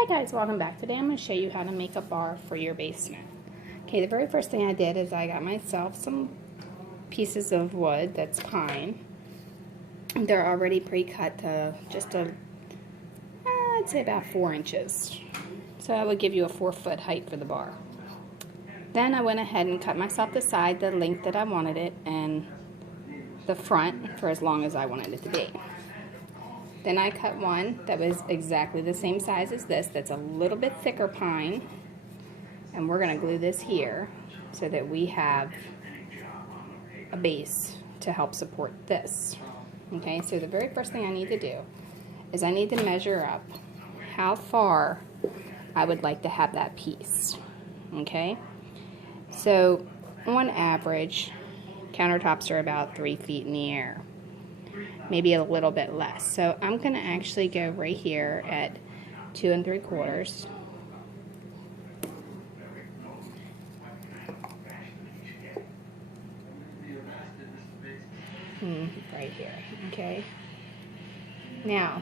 Hi guys, welcome back. Today I'm going to show you how to make a bar for your basement. Okay, the very first thing I did is I got myself some pieces of wood that's pine. They're already pre-cut to just I'd say about 4 inches. So that would give you a 4-foot height for the bar. Then I went ahead and cut myself the side, the length that I wanted it, and the front for as long as I wanted it to be. Then I cut one that was exactly the same size as this, that's a little bit thicker pine, and we're going to glue this here so that we have a base to help support this. Okay, so the very first thing I need to do is I need to measure up how far I would like to have that piece. Okay, so on average, countertops are about 3 feet in the air. Maybe a little bit less. So I'm going to actually go right here at 2 3/4. Right here. Okay. Now,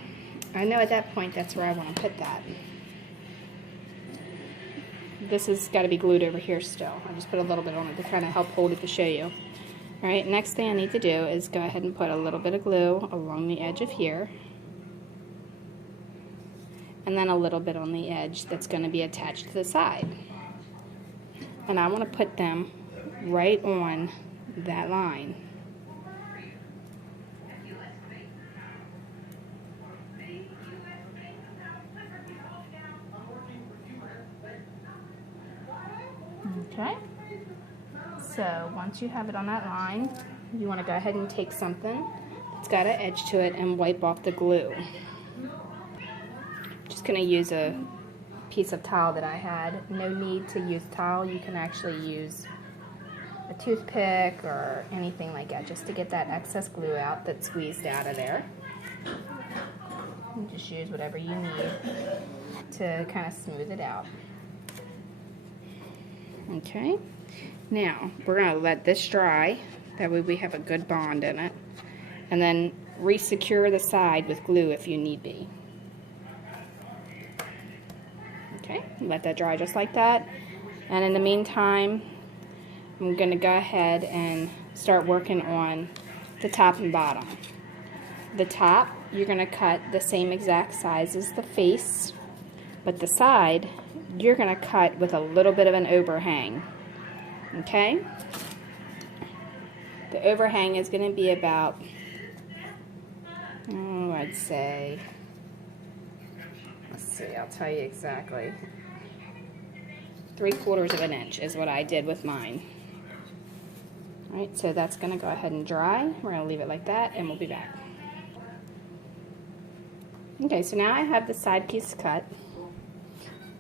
I know at that point that's where I want to put that. This has got to be glued over here still. I just put a little bit on it to kind of help hold it to show you. Alright, next thing I need to do is go ahead and put a little bit of glue along the edge of here. And then a little bit on the edge that's going to be attached to the side. And I want to put them right on that line. Okay. So once you have it on that line, you want to go ahead and take something that's got an edge to it and wipe off the glue. Just going to use a piece of towel that I had. No need to use towel. You can actually use a toothpick or anything like that just to get that excess glue out that's squeezed out of there. And just use whatever you need to kind of smooth it out. Okay. Now, we're going to let this dry, that way we have a good bond in it, and then re-secure the side with glue if you need be. Okay, let that dry just like that, and in the meantime, I'm going to go ahead and start working on the top and bottom. The top, you're going to cut the same exact size as the face, but the side, you're going to cut with a little bit of an overhang. Okay, the overhang is going to be about, I'd say, let's see, I'll tell you exactly, 3/4 of an inch is what I did with mine. Alright, so that's going to go ahead and dry. We're going to leave it like that, and we'll be back. Okay, so now I have the side piece cut,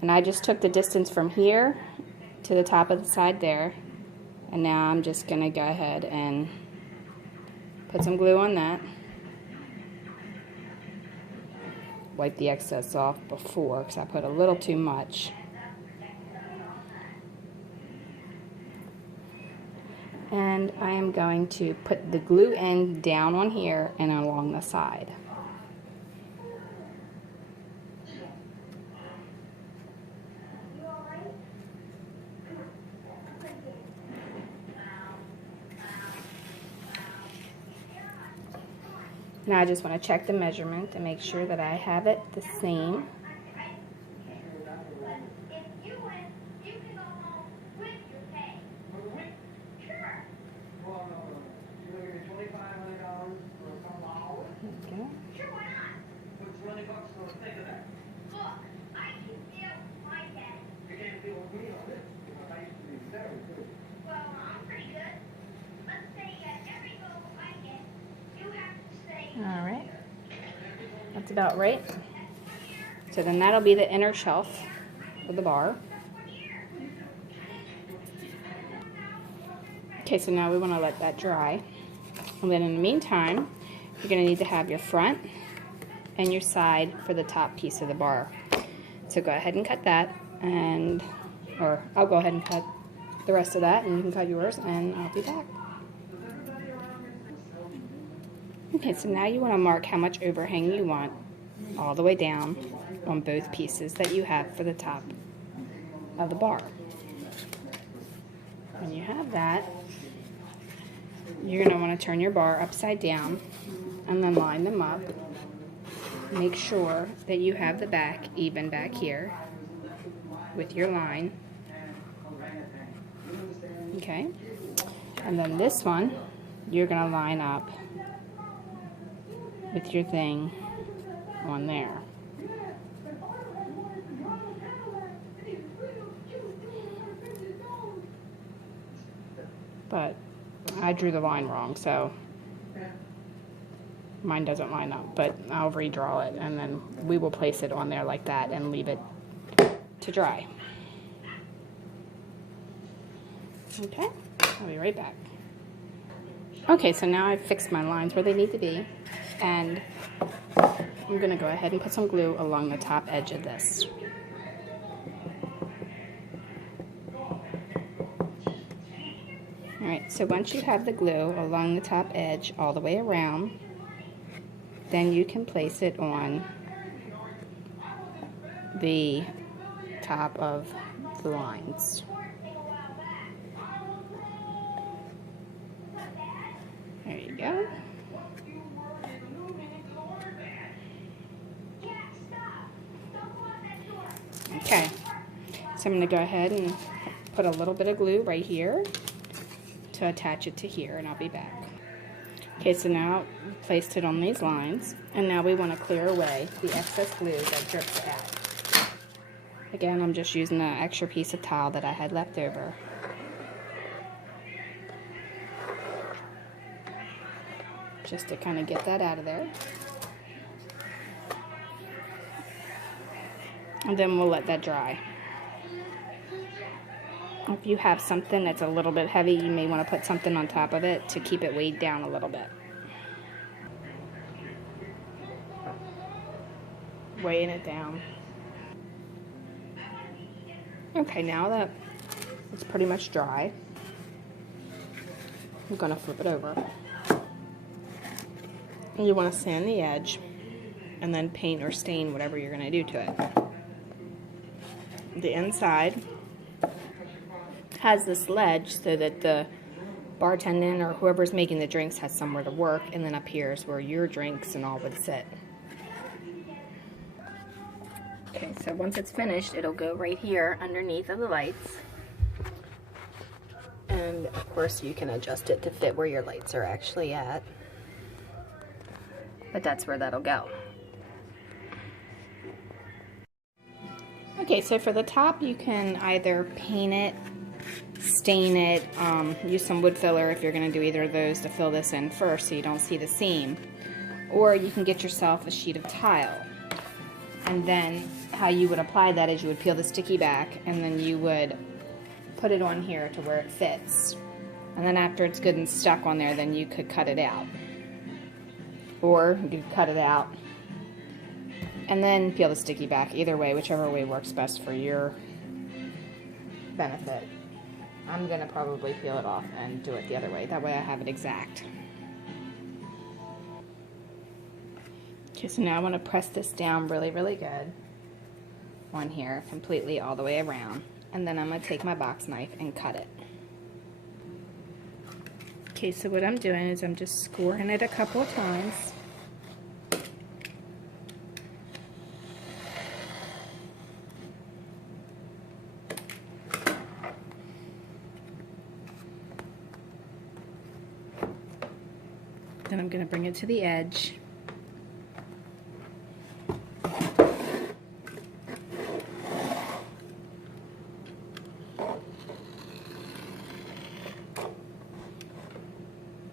and I just took the distance from here to the top of the side there, and now I'm just going to go ahead and put some glue on that, wipe the excess off before because I put a little too much, and I am going to put the glue end down on here and along the side. Now I just want to check the measurement to make sure that I have it the same. Okay. Alright, that's about right. So then that'll be the inner shelf of the bar. Okay, so now we want to let that dry. And then in the meantime, you're going to need to have your front and your side for the top piece of the bar. So go ahead and cut that, or I'll go ahead and cut the rest of that, and you can cut yours, and I'll be back. Okay, so now you want to mark how much overhang you want all the way down on both pieces that you have for the top of the bar. When you have that, you're going to want to turn your bar upside down and then line them up. Make sure that you have the back even back here with your line. Okay? And then this one, you're going to line up with your thing on there. But I drew the line wrong, so mine doesn't line up, but I'll redraw it and then we will place it on there like that and leave it to dry. Okay, I'll be right back. Okay, so now I've fixed my lines where they need to be, and I'm going to go ahead and put some glue along the top edge of this. Alright, so once you have the glue along the top edge all the way around, then you can place it on the top of the lines. There you go. Okay, so I'm going to go ahead and put a little bit of glue right here to attach it to here, and I'll be back. Okay, so now I've placed it on these lines, and now we want to clear away the excess glue that drips out. Again, I'm just using an extra piece of towel that I had left over. Just to kind of get that out of there. And then we'll let that dry. If you have something that's a little bit heavy, you may want to put something on top of it to keep it weighed down a little bit. Weighing it down. Okay, now that it's pretty much dry, I'm going to flip it over. And you want to sand the edge and then paint or stain whatever you're going to do to it. The inside has this ledge so that the bartendant or whoever's making the drinks has somewhere to work, and then up here is where your drinks and all would sit. Okay, so once it's finished, it'll go right here underneath of the lights. And of course you can adjust it to fit where your lights are actually at. But that's where that'll go. Okay, so for the top you can either paint it, stain it, use some wood filler if you're going to do either of those to fill this in first so you don't see the seam. Or you can get yourself a sheet of tile. And then how you would apply that is you would peel the sticky back and then you would put it on here to where it fits. And then after it's good and stuck on there, then you could cut it out. Or you could cut it out and then peel the sticky back. Either way, whichever way works best for your benefit. I'm going to probably peel it off and do it the other way. That way I have it exact. Okay, so now I want to press this down really, really good on here, completely all the way around. And then I'm going to take my box knife and cut it. Okay, so what I'm doing is I'm just scoring it a couple of times. Then I'm going to bring it to the edge.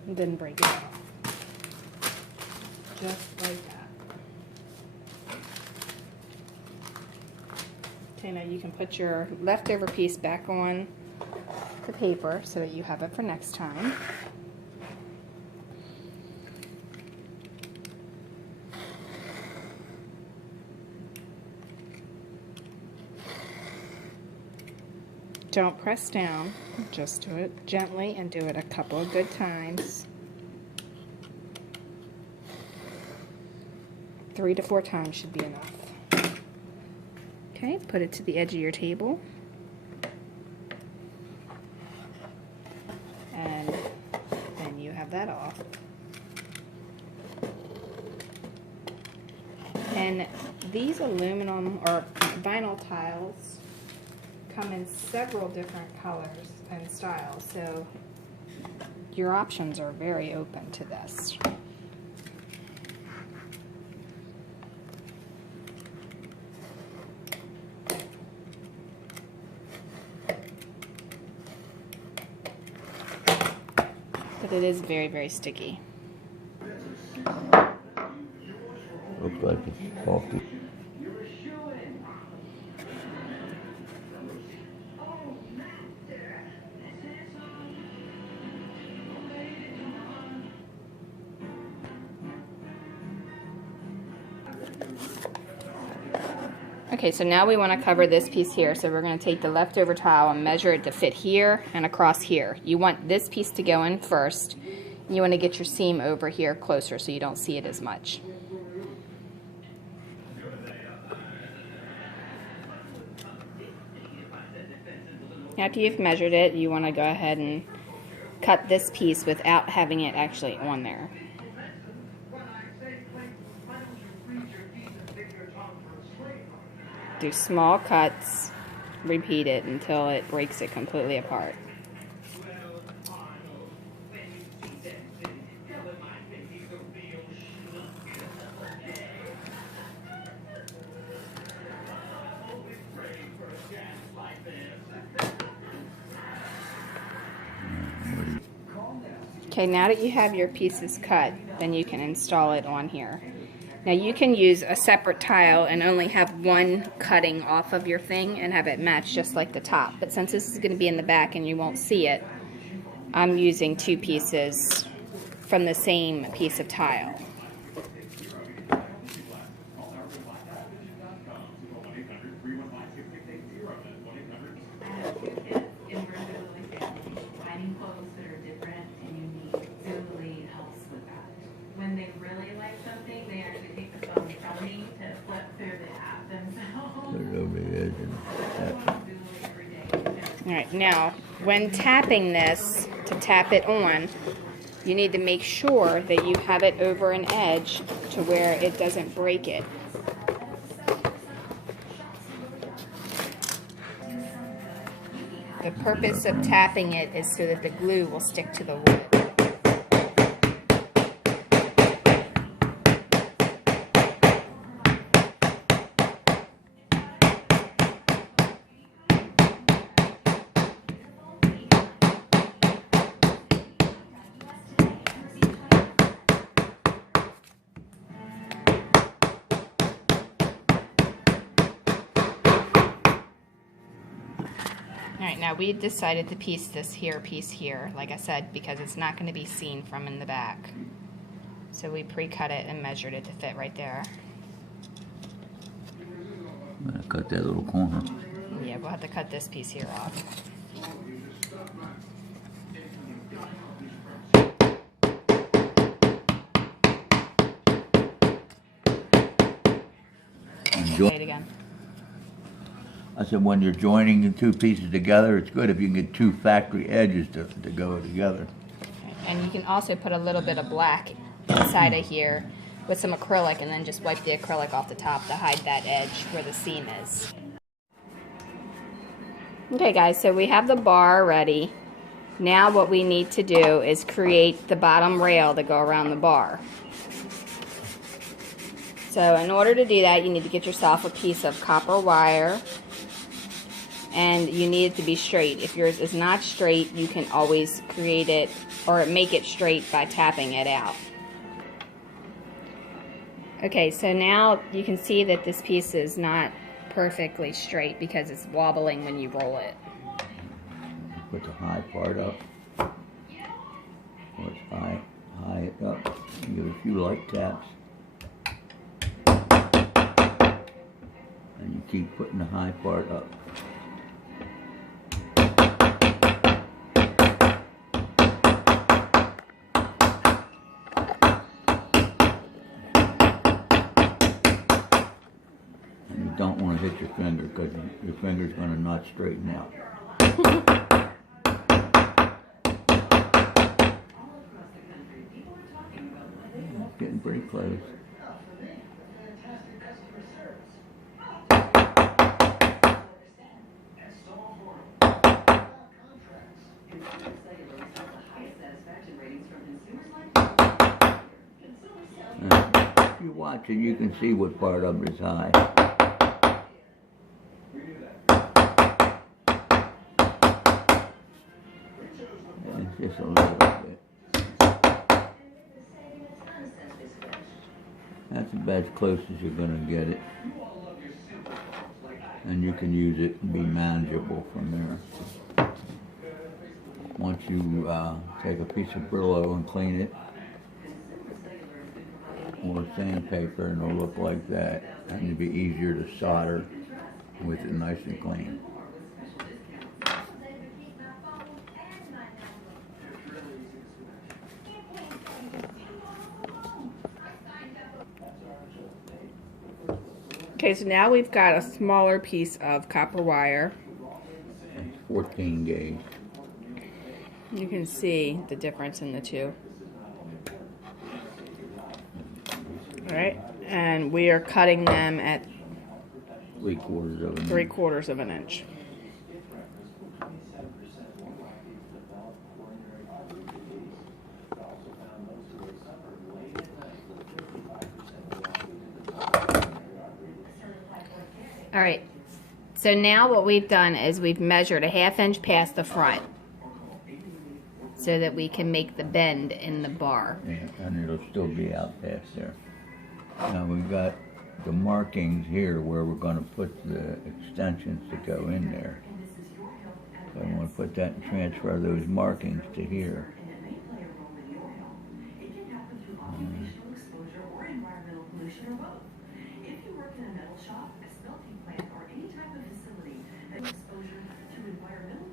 And then break it off. Just like that. Okay, now you can put your leftover piece back on the paper so that you have it for next time. Don't press down, just do it gently and do it a couple of good times. 3 to 4 times should be enough. Okay, put it to the edge of your table. And then you have that off. And these aluminum or vinyl tiles come in several different colors and styles, so your options are very open to this. But it is very, very sticky. Looks like it's salty. Okay, so now we want to cover this piece here. So we're going to take the leftover tile and measure it to fit here and across here. You want this piece to go in first. You want to get your seam over here closer so you don't see it as much. After you've measured it, you want to go ahead and cut this piece without having it actually on there. Do small cuts, repeat it until it breaks it completely apart. Okay, now that you have your pieces cut, then you can install it on here. Now you can use a separate tile and only have one cutting off of your thing and have it match just like the top. But since this is going to be in the back and you won't see it, I'm using two pieces from the same piece of tile. When they really like something, they actually take the phone from me to flip through the app themselves. Alright, now when tapping this, to tap it on, you need to make sure that you have it over an edge to where it doesn't break it. The purpose of tapping it is so that the glue will stick to the wood. Alright, now we decided to piece this piece here, like I said, because it's not going to be seen from in the back. So we pre-cut it and measured it to fit right there. I'm gonna cut that little corner. Yeah, we'll have to cut this piece here off. Say it again. I said when you're joining the two pieces together, it's good if you can get two factory edges to go together. And you can also put a little bit of black inside of here with some acrylic and then just wipe the acrylic off the top to hide that edge where the seam is. Okay guys, so we have the bar ready. Now what we need to do is create the bottom rail to go around the bar. So in order to do that, you need to get yourself a piece of copper wire, and you need it to be straight. If yours is not straight, you can always create it or make it straight by tapping it out. Okay, so now you can see that this piece is not perfectly straight because it's wobbling when you roll it. Put the high part up. Or it's high it up. Give it a few light taps. And you keep putting the high part up. And you don't want to hit your finger because your finger's going to not straighten out. Getting pretty close. If you watch it, you can see what part of it is high. And it's just a little bit. That's about as close as you're going to get it. And you can use it and be manageable from there. Once you take a piece of Brillo and clean it, or sandpaper, and it'll look like that, and it'll be easier to solder with it nice and clean. Okay, so now we've got a smaller piece of copper wire. It's 14 gauge. You can see the difference in the two. Alright, and we are cutting them at 3/4 of an inch. 3/4 of an inch. Alright, so now what we've done is we've measured a 1/2 inch past the front so that we can make the bend in the bar. Yeah, and it'll still be out past there. Now we've got the markings here where we're going to put the extensions to go in there. So I want to put that and transfer those markings to here.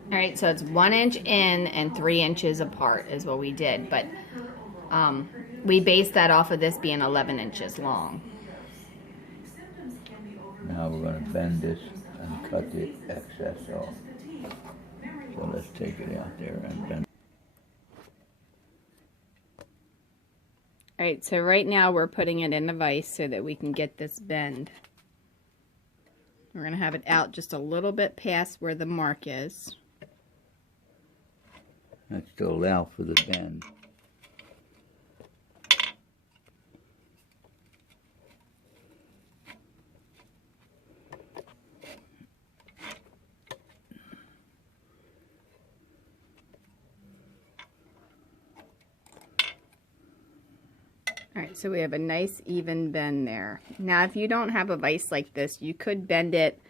Alright, so it's 1 inch in and 3 inches apart is what we did, but we based that off of this being 11 inches long. Now we're going to bend this and cut the excess off. So let's take it out there and bend. Alright, so right now we're putting it in the vise so that we can get this bend. We're going to have it out just a little bit past where the mark is. That's to allow for the bend. Alright, so we have a nice even bend there. Now if you don't have a vise like this, you could bend it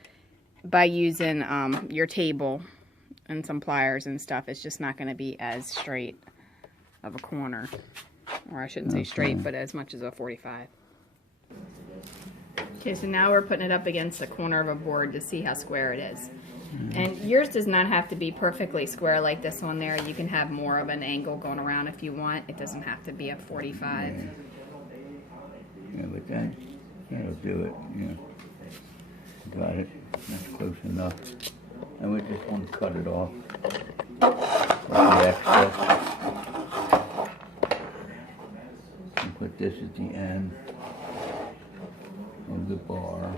by using your table and some pliers and stuff. It's just not going to be as straight of a corner. Or I shouldn't say straight, but as much as a 45. Okay, so now we're putting it up against the corner of a board to see how square it is. And yours does not have to be perfectly square like this one there. You can have more of an angle going around if you want. It doesn't have to be a 45. Yeah, but that'll do it. Yeah. Got it. That's close enough. And we just want to cut it off. The excess. And put this at the end of the bar.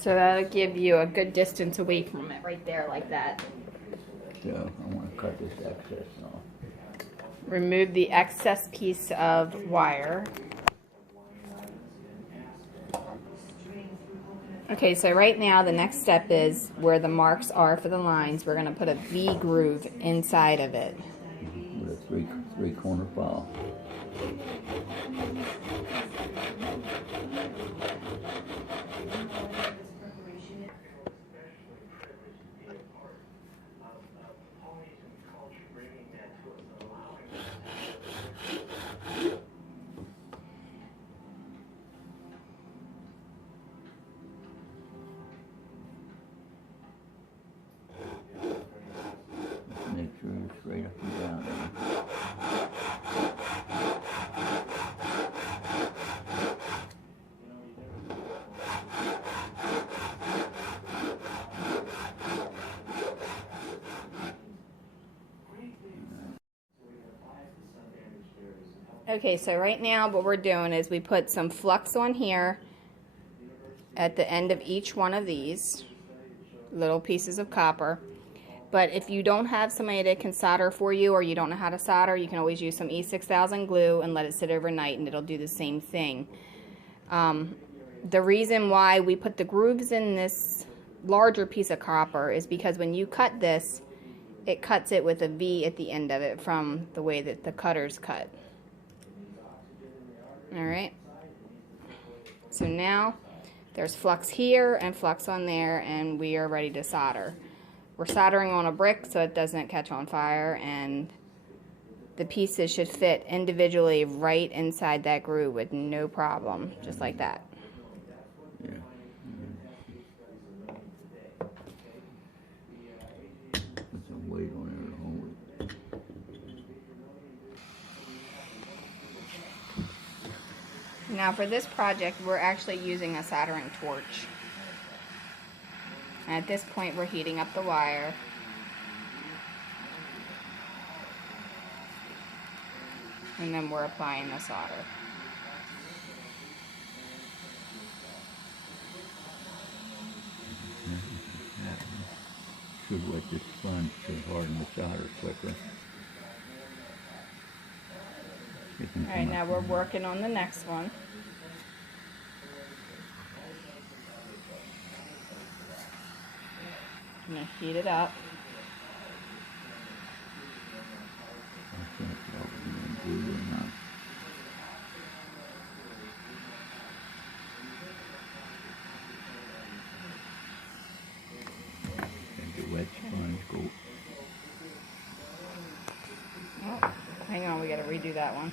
So that'll give you a good distance away from it right there like that. So I want to cut this excess off. Remove the excess piece of wire. Okay, so right now the next step is where the marks are for the lines. We're going to put a V groove inside of it. With a three-corner file. Make sure you're straight up and down. Okay, so right now what we're doing is we put some flux on here at the end of each one of these little pieces of copper. But if you don't have somebody that can solder for you, or you don't know how to solder, you can always use some E6000 glue and let it sit overnight and it'll do the same thing. The reason why we put the grooves in this larger piece of copper is because when you cut this, it cuts it with a V at the end of it from the way that the cutters cut. Alright, so now there's flux here and flux on there, and we are ready to solder. We're soldering on a brick so it doesn't catch on fire, and the pieces should fit individually right inside that groove with no problem, just like that. Yeah. Put some weight on there to hold it. Now for this project, we're actually using a soldering torch. And at this point, we're heating up the wire. And then we're applying the solder. Should wet this sponge to harden the solder quicker. Alright, now we're working on the next one. I'm going to heat it up. I can't tell if it's gonna glue or not. And the wet sponge go. Oh, hang on, we got to redo that one.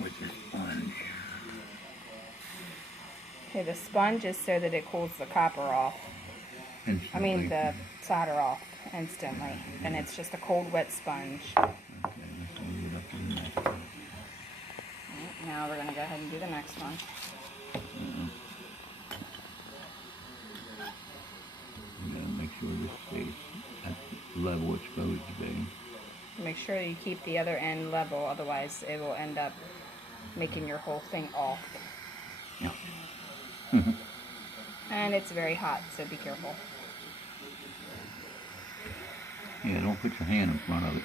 With your sponge. Okay, the sponge is so that it cools the copper off. I mean the solder off instantly. And it's just a cold, wet sponge. Okay, let's move it up to the next one. Alright, now we're going to go ahead and do the next one. You gotta make sure this stays at the level it's supposed to be. Make sure you keep the other end level, otherwise it will end up making your whole thing off. Yeah. And it's very hot, so be careful. Yeah, don't put your hand in front of it.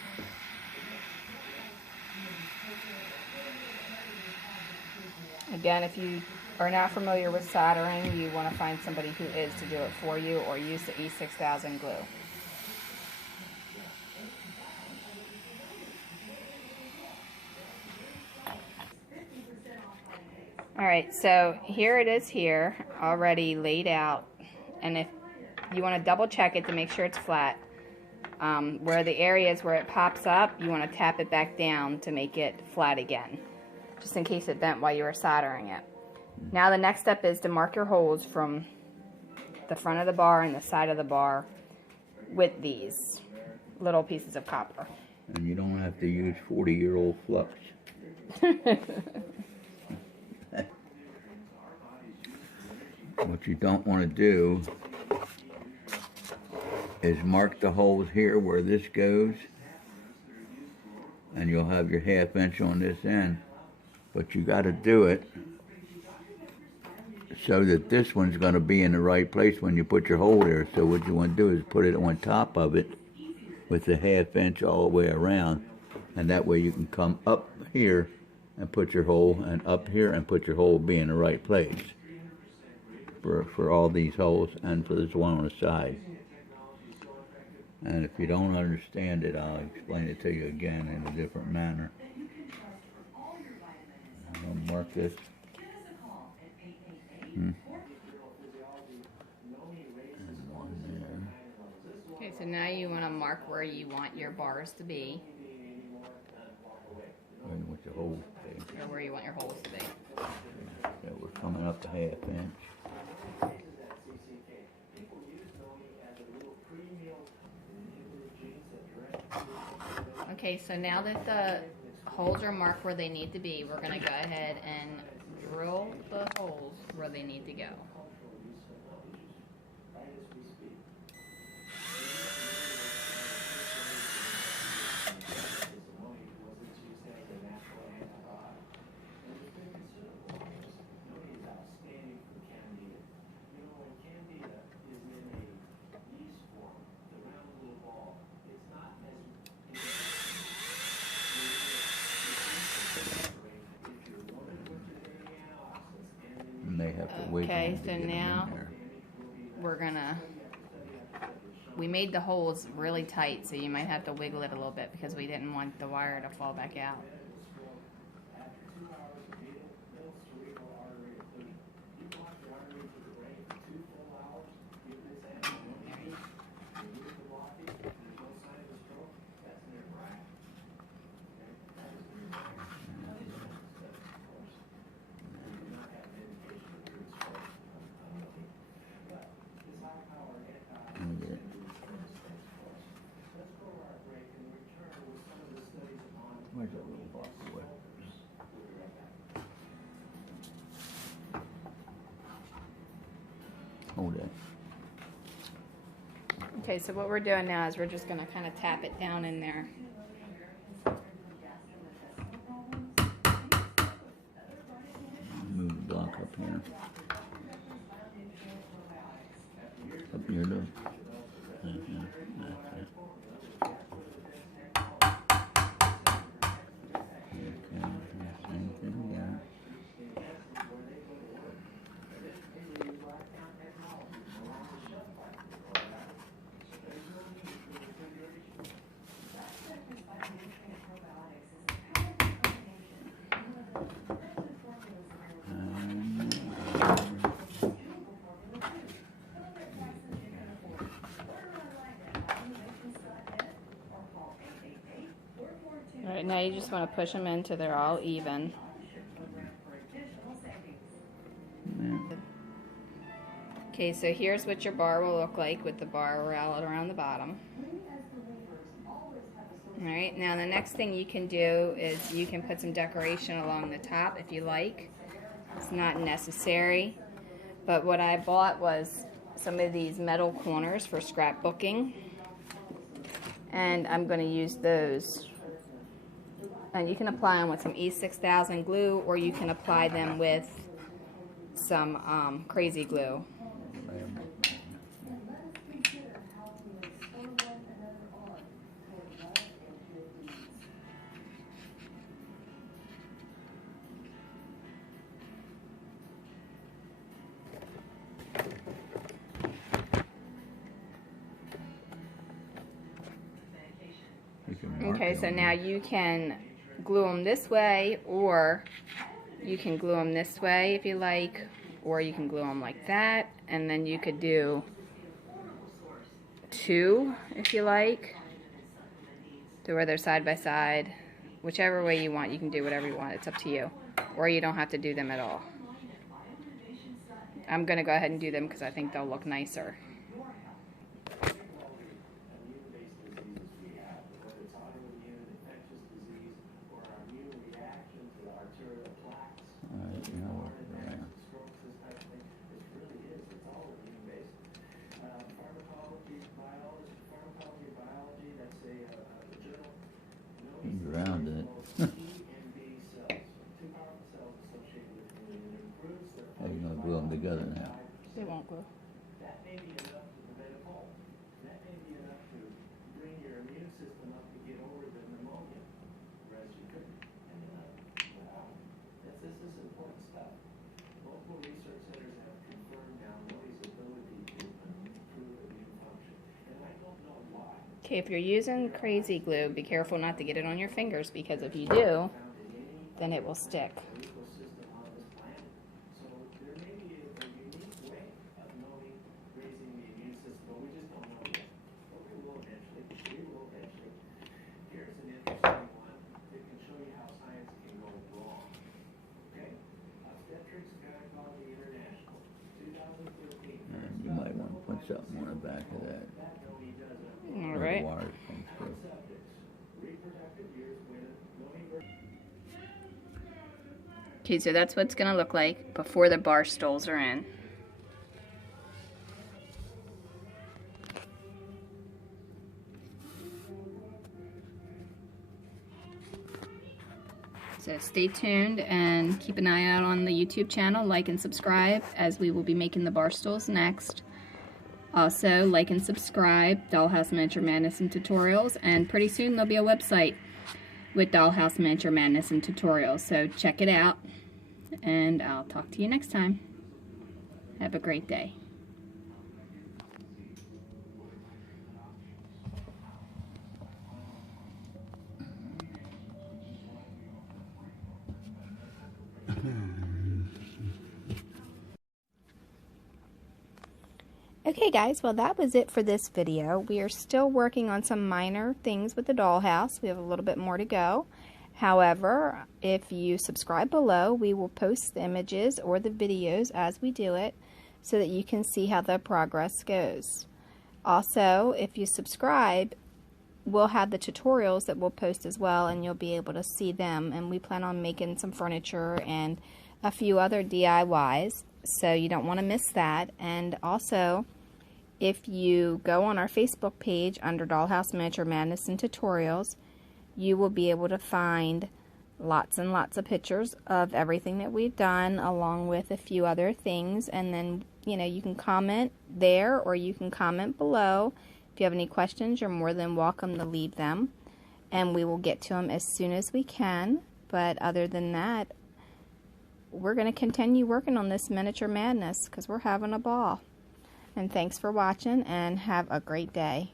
Again, if you are not familiar with soldering, you want to find somebody who is to do it for you, or use the E6000 glue. Alright, so here it is here, already laid out, and if you want to double check it to make sure it's flat, where the areas where it pops up, you want to tap it back down to make it flat again, just in case it bent while you were soldering it. Now the next step is to mark your holes from the front of the bar and the side of the bar with these little pieces of copper. And you don't have to use 40-year-old flux. What you don't want to do is mark the holes here where this goes, and you'll have your 1/2 inch on this end, but you got to do it so that this one's going to be in the right place when you put your hole there. So what you want to do is put it on top of it with the 1/2 inch all the way around, and that way you can come up here and put your hole, and up here and put your hole, be in the right place for all these holes and for this one on the side. And if you don't understand it, I'll explain it to you again in a different manner. I'll mark this. And one there. Okay, so now you want to mark where you want your bars to be, Where you want your holes to be. or where you want your holes to be. So we're coming up to 1/2 inch. Okay, so now that the holes are marked where they need to be, we're going to go ahead and drill the holes where they need to go. wiggle Okay, them to so get 'em in now there. we made the holes really tight, so you might have to wiggle it a little bit because we didn't want the wire to fall back out. Okay. Where's that little box away? Hold it. Okay, so what we're doing now is we're just going to kind of tap it down in there. Move the block up here. Up here, look. Same thing, yeah. All right, now you just want to push them in till they're all even. Okay, so here's what your bar will look like with the bar rail around the bottom. Alright, now the next thing you can do is you can put some decoration along the top if you like. It's not necessary, but what I bought was some of these metal corners for scrapbooking, and I'm going to use those. And you can apply them with some E6000 glue, or you can apply them with some crazy glue. Okay, so now you can glue them this way, or you can glue them this way if you like, or you can glue them like that, and then you could do two if you like, to where they're side by side. Whichever way you want, you can do whatever you want. It's up to you, or you don't have to do them at all. I'm gonna go ahead and do them because I think they'll look nicer. He's around it. How you gonna glue them together now? They won't glue. Okay, if you're using crazy glue, be careful not to get it on your fingers, because if you do, then it will stick. You might want to put something on the back of that. All right. Wires come through. Okay, so that's what it's going to look like before the bar stools are in. So stay tuned and keep an eye out on the YouTube channel. Like and subscribe, as we will be making the bar stools next. Also, like and subscribe, Dollhouse Miniature Madness and Tutorials, and pretty soon there'll be a website with Dollhouse Miniature Madness and Tutorials. So check it out, and I'll talk to you next time. Have a great day. Okay guys, well that was it for this video. We are still working on some minor things with the dollhouse. We have a little bit more to go. However, if you subscribe below, we will post the images or the videos as we do it so that you can see how the progress goes. Also, if you subscribe, we'll have the tutorials that we'll post as well, and you'll be able to see them. And we plan on making some furniture and a few other DIYs, so you don't want to miss that. And also, if you go on our Facebook page under Dollhouse Miniature Madness and Tutorials, you will be able to find lots and lots of pictures of everything that we've done, along with a few other things. And then, you know, you can comment there or you can comment below. If you have any questions, you're more than welcome to leave them, and we will get to them as soon as we can. But other than that, we're going to continue working on this miniature madness because we're having a ball. And thanks for watching, and have a great day.